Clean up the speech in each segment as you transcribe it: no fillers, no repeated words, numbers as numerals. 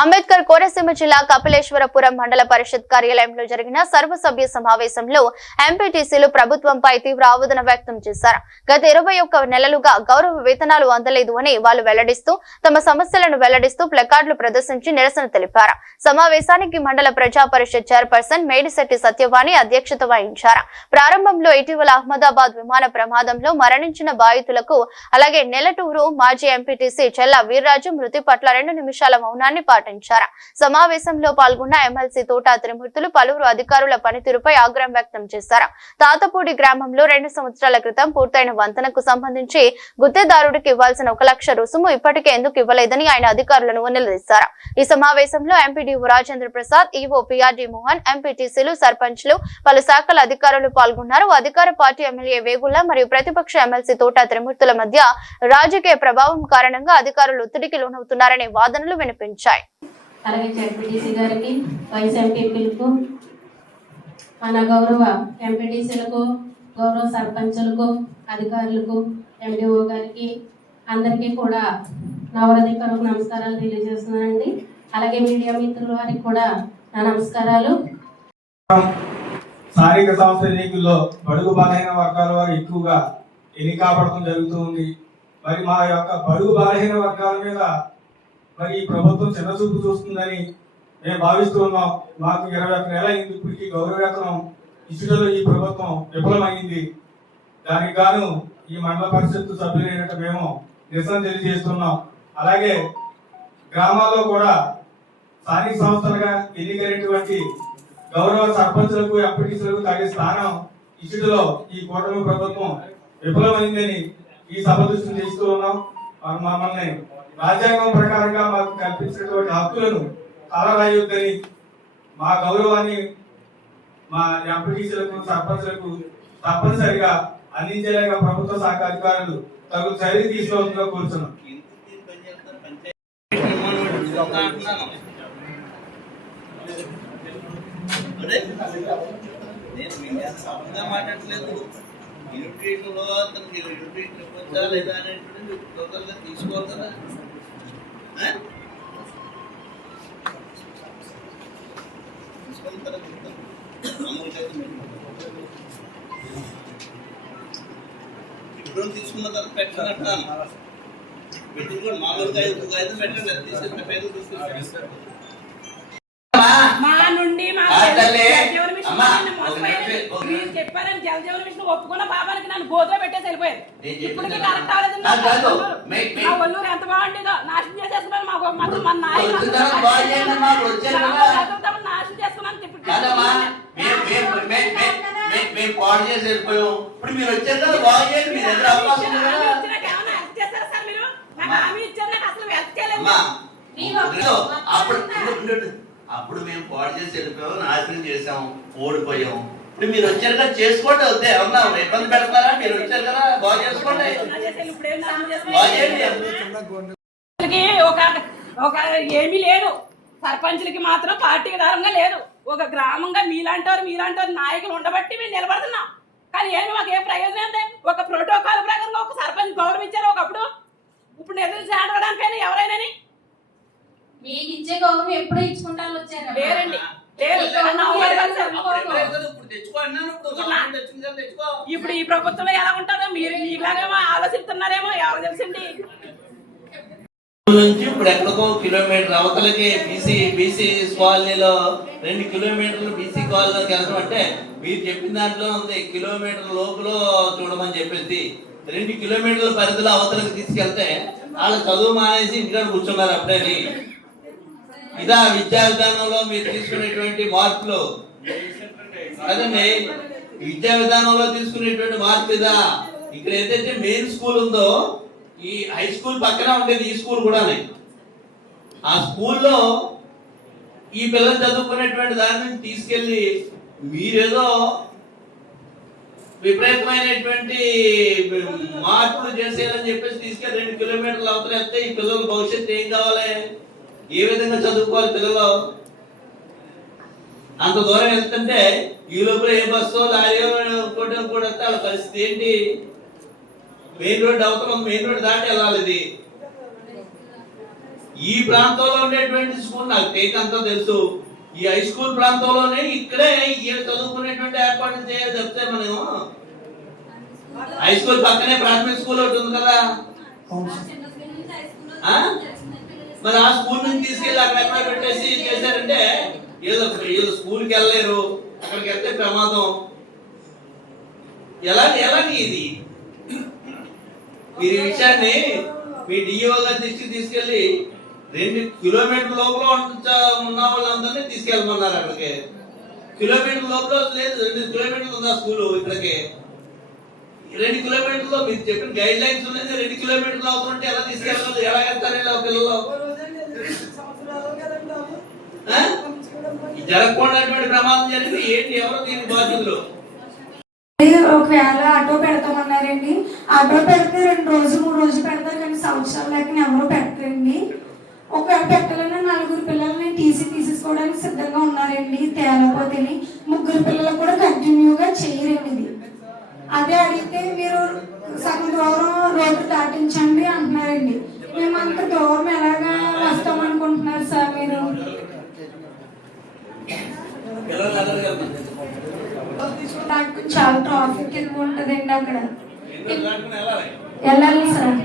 అంబేద్కర్ కోనసీమ జిల్లా కపిలేశ్వరపురం మండల పరిషత్ కార్యాలయంలో జరిగిన సర్వసభ్య సమావేశంలో ఎంపీటీసీలు ప్రభుత్వంపై తీవ్ర ఆవేదన వ్యక్తం చేశారు. గత 21 నెలలుగా గౌరవ వేతనాలు అందలేదు అని వాళ్ళు వెల్లడిస్తూ తమ సమస్యలను వెల్లడిస్తూ ప్లకార్డులు ప్రదర్శించి నిరసన తెలిపారు. సమావేశానికి మండల ప్రజా పరిషత్ చైర్పర్సన్ మేడిశెట్టి సత్యవాణి అధ్యక్షత వహించారు. ప్రారంభంలో ఇటీవల అహ్మదాబాద్ విమాన ప్రమాదంలో మరణించిన బాధితులకు అలాగే నెలటూరు మాజీ ఎంపీటీసీ చెల్లా వీర్రాజు మృతి పట్ల 2 నిమిషాల మౌనాన్ని పాటించారు. సమావేశంలో పాల్గొన్న ఎమ్మెల్సీ తోటా త్రిమూర్తులు పలువురు అధికారుల పనితీరుపై ఆగ్రహం వ్యక్తం చేశారు. తాతపూడి గ్రామంలో 2 సంవత్సరాల క్రితం పూర్తయిన వంతెనకు సంబంధించి గుత్తేదారుడికి ఇవ్వాల్సిన 1 లక్ష రుసుము ఇప్పటికే ఎందుకు ఇవ్వలేదని ఆయన అధికారులను నిలదీశారు. ఈ సమావేశంలో MPDO Rajendra Prasad, EO PRD Mohan, ఎంపీటీసీలు, సర్పంచ్లు, పలు శాఖల అధికారులు పాల్గొన్నారు. అధికార పార్టీ ఎమ్మెల్యే వేగుళ్ల మరియు ప్రతిపక్ష ఎమ్మెల్సీ తోటా త్రిమూర్తుల మధ్య రాజకీయ ప్రభావం కారణంగా అధికారులు ఒత్తిడికి లోనవుతున్నారనే వాదనలు వినిపించాయి. అలాగే జెడ్పీటీసీ గారికి, వైస్ ఎంపీపీలకు, మన గౌరవ ఎంపీటీసీలకు, గౌరవ సర్పంచులకు, అధికారులకు, ఎండిఓ గారికి అందరికీ కూడా నా హృదయపూర్వక నమస్కారాలు తెలియజేస్తున్నానండి. అలాగే మీడియా మిత్రుల వారికి కూడా నా నమస్కారాలు. స్థానిక సంస్థ ఎన్నికల్లో బడుగు బలహీన వర్గాల వారు ఎక్కువగా ఎన్నికపడటం జరుగుతుంది. మరి మా యొక్క బడుగు బలహీన వర్గాల మీద మరి ఈ ప్రభుత్వం చిన్నచూపు చూస్తుందని మేము భావిస్తూ ఉన్నాం. మాకు 21 నెలల అయింది, ఇప్పటికీ గౌరవవేతనం ఇచ్చుటలో ఈ ప్రభుత్వం విఫలమైంది. దానికి గాను ఈ మండల పరిషత్ సభ్యులైనట్టు మేము నిరసన తెలియజేస్తున్నాం. అలాగే గ్రామాల్లో కూడా స్థానిక సంస్థలుగా ఎన్నికైనటువంటి గౌరవ సర్పంచులకు, ఎంపీటీసీలకు తగిన స్థానం ఇచ్చుటలో ఈ కూటమి ప్రభుత్వం విఫలమైందని ఈ సభ దృష్టిని చేస్తూ ఉన్నాం. మమ్మల్ని రాజ్యాంగం ప్రకారంగా మాకు కల్పించినటువంటి హక్కులను కాలరాయొద్దని, మా గౌరవాన్ని మా ఎంపీటీసీలకు, సర్పంచులకు తప్పనిసరిగా అందించేలాగా ప్రభుత్వ శాఖ అధికారులు తగు చర్య తీసుకోవాల్సిందిగా కోరుతున్నాం. మాట్లాడలేదు యూనిట్లో అతనికి యూనిట్ ఇవ్వచ్చా లేదా అనేటువంటి టోటల్గా తీసుకోవాలి కదా. తీసుకున్న తర్వాత ఇప్పుడు తీసుకున్న తర్వాత పెట్టాలంటున్నాను. పెట్టుకుని కూడా మామూలుగా 1 కాగితం పెట్టండి, అది తీసుకెళ్ళిన పేరు తీసుకెళ్ళి చెప్పారని జలజీవన మిషన్ ఒప్పుకున్న బాబానికి నన్ను గోతులో పెట్టేసి వెళ్ళిపోయారు. ఇప్పటికీ కరెక్ట్ అవ్వలేదు. ఒల్లూరు ఎంత బాగుండేదో నాశనం చేసేసుకున్నాను. మన నాయకులు నాశనం చేసుకున్నాను. అప్పుడు మేము పాడు చేసి వెళ్ళిపోయాం, నాశనం చేసాం, ఓడిపోయాం. ఇప్పుడు మీరు వచ్చారు కదా, చేసుకోండి. వద్దే ఏమన్నా ఇబ్బంది పెడతారా? మీరు వచ్చారు కదా, బాగా చేసుకోండి. ఒక ఏమీ లేదు. సర్పంచులకి మాత్రం పార్టీ విధానంగా లేదు. ఒక గ్రామంగా మీలాంటి నాయకులు ఉండబట్టి మేము నిలబడుతున్నాం. కానీ ఏమి మాకు ఏం ప్రయోజనం అంటే ఒక ప్రోటోకాల్ ప్రకారంగా ఒక సర్పంచ్ గౌరవించారు ఒకప్పుడు. ఇప్పుడు నిధులు చేడడానికైనా ఎవరైనా మీకు ఇచ్చే గౌరవం ఎప్పుడు ఇచ్చుకుంటాను వచ్చారు లేరండి. ఇప్పుడు ఈ ప్రభుత్వంలో ఎలా ఉంటుందో మీరు ఇలాగేమో ఆలోచిస్తున్నారేమో, ఎవరు తెలుసండి. నుంచి ఇప్పుడు ఎక్కడికో కిలోమీటర్ అవతలకి బీసీ కాలనీలో 2 కిలోమీటర్లు బీసీ కాలనీలోకి వెళ్తాం అంటే మీరు చెప్పిన దాంట్లో ఉంది. కిలోమీటర్ లోపల చూడమని చెప్పేసి 2 కిలోమీటర్ల పరిధిలో అవతలకి తీసుకెళ్తే వాళ్ళు చదువు మానేసి ఇంటికాడ కూర్చున్నారు అప్పుడేని. ఇదా విద్యా విధానంలో మీరు తీసుకునేటువంటి మార్పులు? అదండి, విద్యా విధానంలో తీసుకునేటువంటి మార్పు ఇదా. ఇక్కడ ఏదైతే మెయిన్ స్కూల్ ఉందో ఈ హై స్కూల్ పక్కన ఉండేది ఈ స్కూల్ కూడా. ఆ స్కూల్లో ఈ పిల్లలు చదువుకునేటువంటి దాని నుంచి తీసుకెళ్లి మీరేదో విపరీతమైనటువంటి మార్పులు చేసేయాలని చెప్పేసి తీసుకెళ్ళి 2 కిలోమీటర్లు అవతల వేస్తే ఈ పిల్లల భవిష్యత్తు ఏం కావాలి? ఏ విధంగా చదువుకోవాలి పిల్లలు? అంత దూరం వెళ్తుంటే ఈ లోపల ఏ బస్సో లారీయో కూడా వస్తే వాళ్ళ పరిస్థితి ఏంటి? మెయిన్ రోడ్ అవతల మెయిన్ రోడ్ దాటి వెళ్ళాలి. ఇది ఈ ప్రాంతంలో ఉండేటువంటి స్కూల్ నాకు టేక్ అంతా తెలుసు. ఈ హై స్కూల్ ప్రాంతంలోనే ఇక్కడే చదువుకునేటువంటి ఏర్పాటు చేయాలి చెప్తే మనం హై స్కూల్ పక్కనే ప్రాథమిక స్కూల్ ఒకటి ఉంది కదా, మరి ఆ స్కూల్ నుంచి తీసుకెళ్ళి అక్కడ ఎక్కడ పెట్టేసి చేశారంటే ఏదో స్కూల్కి వెళ్ళలేరు, అక్కడికి వెళ్తే ప్రమాదం. ఎలాంటి ఇది మీరు ఈ విషయాన్ని మీ డిఓ గారి దృష్టికి తీసుకెళ్లి 2 కిలోమీటర్ల లోపల ఉన్న వాళ్ళందరినీ తీసుకెళ్ళమన్నారు. అక్కడికి కిలోమీటర్ లోపల లేదు, 2 కిలోమీటర్లు ఉందా స్కూల్ ఇక్కడికి. 2 కిలోమీటర్లో మీరు చెప్పిన గైడ్ లైన్స్ ఉన్నది 2 కిలోమీటర్లు అవుతుంటే ఎలా తీసుకెళ్ళగలరు? ఎలా వెళ్తారండి ఆ పిల్లలు? జరగకూడనటువంటి ప్రమాదం జరిగింది ఏంటి? ఎవరు దీనికి బాధ్యులు? ఒకవేళ ఆటో పెడతామన్నారండి. ఆటో పెడితే 2 రోజులు 3 రోజులు పెడతారు, కానీ సంవత్సరాలు లేక ఎవరు పెట్టరండి. ఒకవేళ పెట్టాలని 4 పిల్లల్ని తీసేసుకోవడానికి సిద్ధంగా ఉన్నారండి. తేలపోతే 3 పిల్లలు కూడా కంటిన్యూగా చేయరండి. ఇది అదే అడిగితే మీరు సగం దూరం రోడ్డు దాటించండి అంటున్నారండి. మేము అంత దూరం ఎలాగా వస్తాం అనుకుంటున్నారు సార్ మీరు? చాలా ట్రాఫిక్ ఎక్కువ ఉంటదండి అక్కడ, వెళ్ళాలి సార్.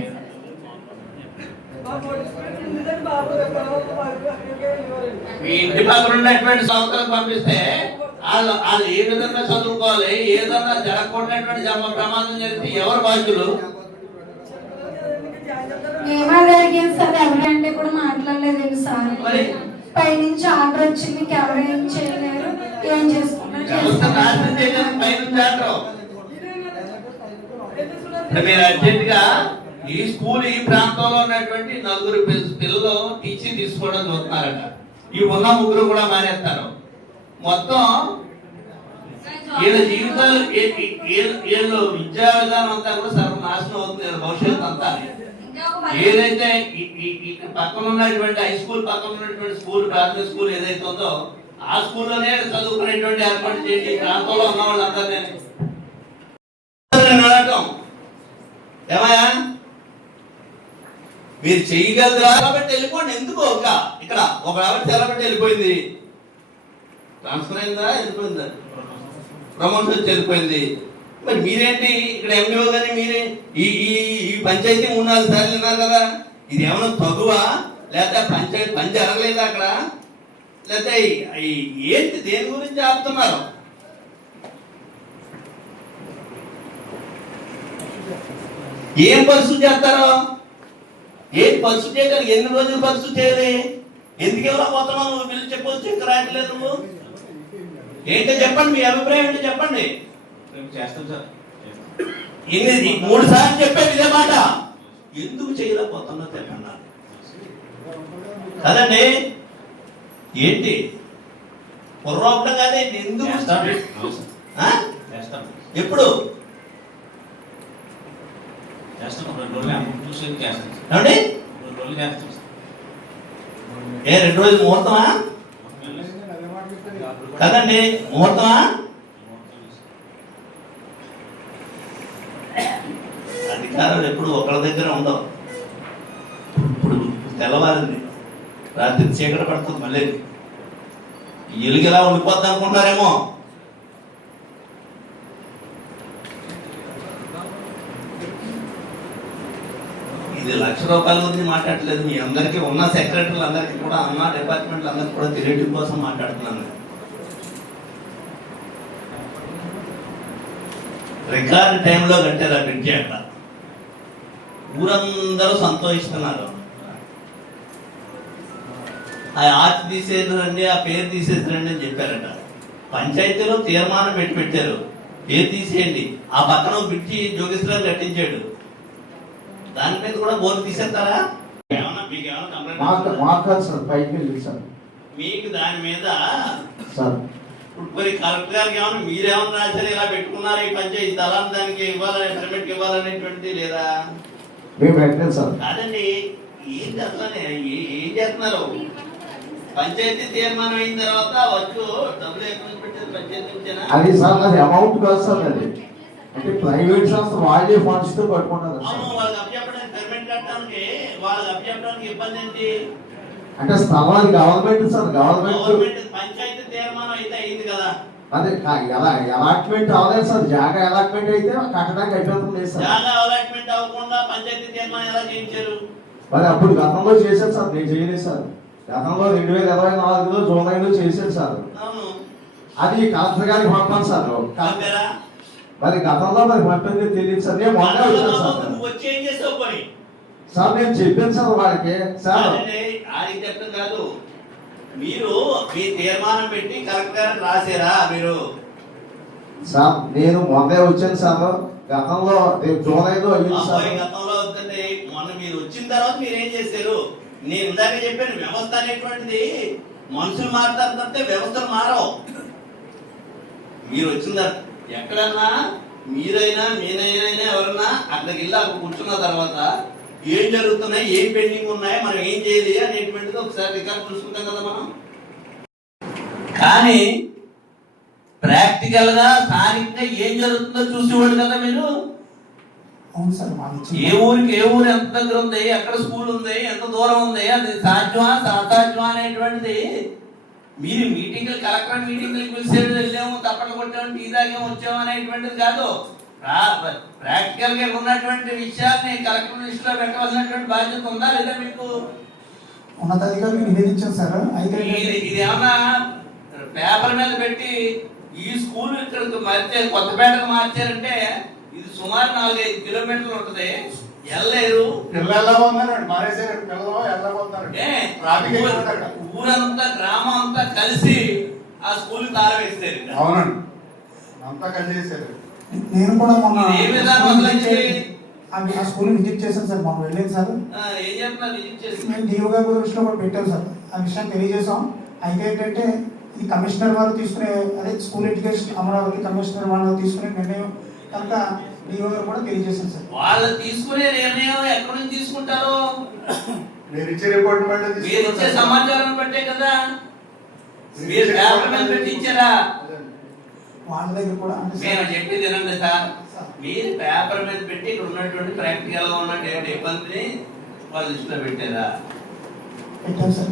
మీ ఇంటి పక్కన ఉన్నటువంటి సంస్థలకు పంపిస్తే వాళ్ళు ఏ విధంగా చదువుకోవాలి? ఏదన్నా జరగకూడనటువంటి ప్రమాదం జరిగితే ఎవరు బాధ్యులు? మేమా జరిగింది సార్, ఎవరంటే కూడా మాట్లాడలేదండి సార్. పైనుంచి ఆర్డర్ వచ్చింది, మీకు ఎవరు ఏం చేయలేరు, ఏం చేసుకున్నారు. మీరు అర్జెంట్ గా ఈ స్కూల్ ఈ ప్రాంతంలో ఉన్నటువంటి 4 పిల్లలు టీచింగ్ తీసుకోవడం చూస్తున్నారట. ఈ ఉన్న 3 కూడా మానేస్తారు. మొత్తం వీళ్ళ జీవితాలు వీళ్ళు విద్యా విధానం అంతా కూడా సర్వనాశనం అవుతుంది, భవిష్యత్తు అంతా. ఏదైతే పక్కన ఉన్నటువంటి హై స్కూల్ పక్కన ఉన్నటువంటి స్కూల్ ప్రాథమిక స్కూల్ ఏదైతే ఉందో ఆ స్కూల్లోనే చదువుకునేటువంటి ఏర్పాటు చేసి ప్రాంతంలో ఉన్న వాళ్ళందరినీ ఏమయ్యా మీరు చేయగలరా? తెలబెట్టి వెళ్ళిపోండి. ఎందుకో ఇక్కడ ఒక ఆవిడ తెలబెట్టి వెళ్ళిపోయింది, ట్రాన్స్ఫర్ అయిందా వెళ్ళిపోయిందా, ప్రమోషన్ వచ్చి వెళ్ళిపోయింది. మరి మీరేంటి ఇక్కడ ఎండిఓ గానీ మీరే ఈ పంచాయతీ 3-4 సార్లు విన్నారు కదా, ఇది ఏమైనా తగువా? లేకపోతే పంచాయతీ పని జరగలేదా అక్కడ? లేకపోతే ఏంటి, దేని గురించి ఆపుతున్నారు? ఏం పరిస్థితి చేస్తారో? ఏం పరిస్థితి చేయడానికి ఎన్ని రోజులు పరిస్థితి చేయాలి? ఎందుకు ఎవరో పోతున్నావు? నువ్వు పిల్లలు చెప్పొచ్చు, ఇంకా రాయట్లేదు నువ్వు ఏంటో చెప్పండి, మీ అభిప్రాయం ఏంటో చెప్పండి. చేస్తాం సార్. 3 సార్లు చెప్పేది ఇదే మాట. ఎందుకు చేయలేకపోతున్నా చెప్పండి కదండి. ఏంటి పొర్రోపడం కాదే, ఎందుకు? ఎప్పుడు ఏమండి? 2 రోజులు ముహూర్తమా కదండి? ముహూర్తమా? అధికారులు ఎప్పుడు ఒకళ్ళ దగ్గర ఉండవు. ఇప్పుడు తెల్లవారింది, రాత్రి చీకటి పడుతుంది, మళ్ళీ ఎలుగు ఎలా ఉండిపోద్ది అనుకుంటారేమో. ఇది ₹1,00,000 గురించి మాట్లాడలేదు. మీ అందరికీ ఉన్న సెక్రటరీలు అందరికీ కూడా, ఉన్న డిపార్ట్మెంట్లు అందరికీ కూడా తెలియడం కోసం మాట్లాడుతున్నాను. రికార్డు టైంలో కట్టారు ఆ బ్రిడ్జి అంట. ఊరందరూ సంతోషిస్తున్నారు. ఆ ఆర్చ్ తీసేరండి, ఆ పేరు తీసేసారండి అని చెప్పారట. పంచాయతీలో తీర్మానం పెట్టారు, పేరు తీసేయండి. ఆ పక్కన బ్రిడ్జి జోగేశ్వరరావు కట్టించాడు, దాని మీద కూడా బోర్డు తీసేస్తారా? మీకు దాని మీద ఇప్పుడు కలెక్టర్ గారికి ఏమన్నా మీరేమన్నా రాశారు, ఇలా పెట్టుకున్నారా ఈ పంచాయతీ స్థలాన్ని దానికి ఇవ్వాలని, పర్మిట్ ఇవ్వాలనేటువంటి లేదా? కాదండి, ఏం చేస్తున్నారు? పంచాయతీ తీర్మానం అయిన తర్వాత వచ్చు డబ్బులు ఎక్కడ పెట్టారు? పంచాయతీ నుంచేనా? అది సార్, అది అమౌంట్ కాదు సార్, అది అంటే ప్రైవేట్ సంస్థ వాళ్ళే ఫండ్స్ తో పట్టుకుంటారు. వాళ్ళకి అప్పచెప్పడానికి పర్మిట్ కట్టడానికి వాళ్ళకి అప్పచెప్పడానికి ఇబ్బంది ఏంటి? అంటే స్థలం అది గవర్నమెంట్ సార్, గవర్నమెంట్ పంచాయతీ తీర్మానం అయితే అయింది కదా. అదే ఎలా అలాట్మెంట్ అవ్వలేదు సార్. జాగా అలాట్మెంట్ అయితే కట్టడానికి అయిపోతుంది లేదు సార్. జాగా అలాట్మెంట్ అవ్వకుండా పంచాయతీ తీర్మానం ఎలా చేయించారు? మరి అప్పుడు గతంలో చేశారు సార్, నేను చేయలేదు సార్. గతంలో 2024లో జూన్ 5లో చేశారు సార్. అవును, అది కలెక్టర్ గారికి పంపాను సార్. పంపారా? మరి గతంలో మరి పంపింది తెలియదు సార్. నేను మొన్న వచ్చాను సార్. నువ్వు వచ్చి ఏం చేసావు పని? సార్ నేను చెప్పాను సార్ వాళ్ళకి. సార్ అది చెప్పడం కాదు, మీరు మీ తీర్మానం పెట్టి కలెక్టర్ గారికి రాసారా మీరు? సార్ నేను మొన్నే వచ్చాను సార్. గతంలో జూన్ 5లో అయ్యింది సార్. గతంలో వద్దండి, మొన్న మీరు వచ్చిన తర్వాత మీరు ఏం చేశారు? నేను ఇందాక చెప్పాను, వ్యవస్థ అనేటువంటిది మనుషులు మారుతారు తప్పితే వ్యవస్థలు మారవు. మీరు వచ్చిన తర్వాత ఎక్కడన్నా మీరైనా నేనైనా ఎవరన్నా అక్కడికి వెళ్ళి అక్కడ కూర్చున్న తర్వాత ఏం జరుగుతున్నాయి, ఏం పెండింగ్ ఉన్నాయి, మనం ఏం చేయాలి అనేటువంటిది ఒకసారి రికార్డు చూసుకుంటాం కదా మనం. కానీ ప్రాక్టికల్ గా స్థానికంగా ఏం జరుగుతుందో చూసేవాడు కదా మీరు. ఏ ఊరికి ఏ ఊరు ఎంత దగ్గర ఉంది, ఎక్కడ స్కూల్ ఉంది, ఎంత దూరం ఉంది, అది సాధ్యమా అసాధ్యమా అనేటువంటిది మీరు మీటింగ్లు కలెక్టర్ మీటింగ్లు పిలిచేది వెళ్ళాము, తప్పట్లు కొట్టాము, టీ తాగాము, వచ్చాము అనేటువంటిది కాదు. ప్రాక్టికల్ గా ఉన్నటువంటి విషయాన్ని కలెక్టర్ లిస్ట్ లో పెట్టవలసినటువంటి బాధ్యత ఉందా లేదా మీకు? ఉన్నతాధికారులకు నివేదించాం సార్. అయితే ఇది ఏమన్నా పేపర్ మీద పెట్టి ఈ స్కూల్ ఇక్కడికి మార్చారు, కొత్తపేటకు మార్చారంటే ఇది సుమారు 4-5 కిలోమీటర్లు ఉంటుంది. వెళ్ళలేరు, ఊరంతా గ్రామం అంతా కలిసి ఆ స్కూల్ తాళం వేస్తారు. అవునండి, అంతా కలిసి నేను కూడా మొన్న ఏ విధానం ఆ స్కూల్ విజిట్ చేశాను సార్. మొన్న వెళ్ళాను సార్. ఏం చెప్తున్నారు విజిట్ చేసి? మేము డిఓ గారి దృష్టిలో కూడా పెట్టాం సార్. ఆ విషయం తెలియజేసాం. అయితే ఏంటంటే ఈ కమిషనర్ వారు తీసుకునే అదే స్కూల్ ఎడ్యుకేషన్ అమరావతి కమిషనర్ వాళ్ళు తీసుకునే నిర్ణయం కనుక డిఓ గారు కూడా తెలియజేశాం సార్. వాళ్ళు తీసుకునే నిర్ణయం ఎక్కడి నుంచి తీసుకుంటారో మీరు ఇచ్చే రిపోర్ట్ మీరు ఇచ్చే సమాచారం బట్టే కదా. మీరు పేపర్ మీద పెట్టి ఇచ్చారా? వాళ్ళ దగ్గర కూడా నేను చెప్పి తినండి సార్, మీరు పేపర్ మీద పెట్టి ఇక్కడ ఉన్నటువంటి ప్రాక్టికల్ గా ఉన్నటువంటి ఇబ్బందిని వాళ్ళ లిస్ట్ లో పెట్టారా? పెట్టాం సార్.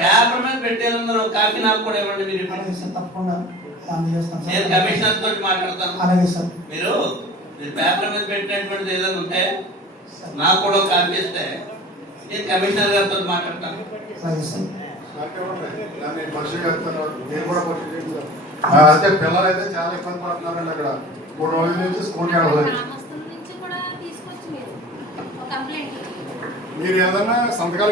పేపర్ మీద పెట్టారన్నారు. కాపీ నాకు కూడా ఇవ్వండి మీరు. తప్పకుండా అందజేస్తాం సార్. నేను కమిషనర్ తోటి మాట్లాడతాను. అలాగే సార్. మీరు పేపర్ మీద పెట్టినటువంటిది ఏదైనా ఉంటే నాకు కూడా కాపీ ఇస్తే నేను కమిషనర్ గారితో మాట్లాడతాను. అలాగే సార్. అంటే పిల్లలు అయితే చాలా ఇబ్బంది పడుతున్నారండి. అక్కడ 3 రోజుల నుంచి స్కూల్ మీరు ఏదైనా సంతకాలు